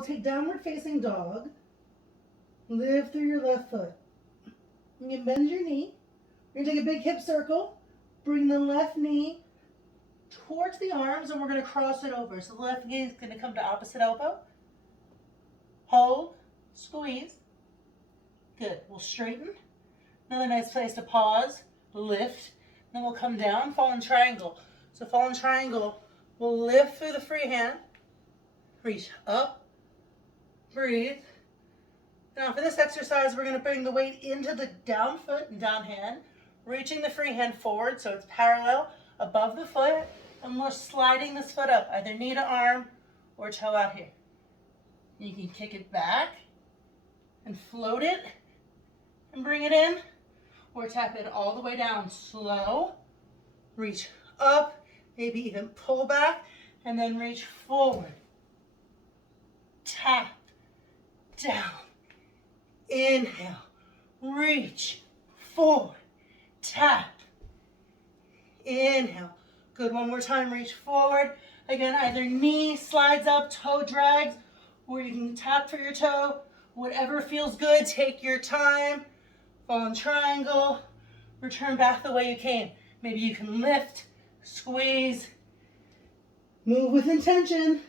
Take downward facing dog. Lift through your left foot. You can bend your knee. You're going to take a big hip circle. Bring the left knee towards the arms, and we're going to cross it over. So the left knee is going to come to opposite elbow. Hold, squeeze. Good. We'll straighten. Another nice place to pause, lift. Then we'll come down, fallen triangle. So fallen triangle, we'll lift through the free hand. Reach up, breathe. Now for this exercise, we're going to bring the weight into the down foot and down hand, reaching the free hand forward so it's parallel above the foot, and we're sliding this foot up, either knee to arm or toe out here. You can kick it back and float it and bring it in, or tap it all the way down slow. Reach up, maybe even pull back, and then reach forward. Tap, down, inhale, reach, forward, tap, inhale. Good, one more time, reach forward. Again, either knee slides up, toe drags, or you can tap for your toe. Whatever feels good, take your time. Fallen triangle, return back the way you came. Maybe you can lift, squeeze, move with intention.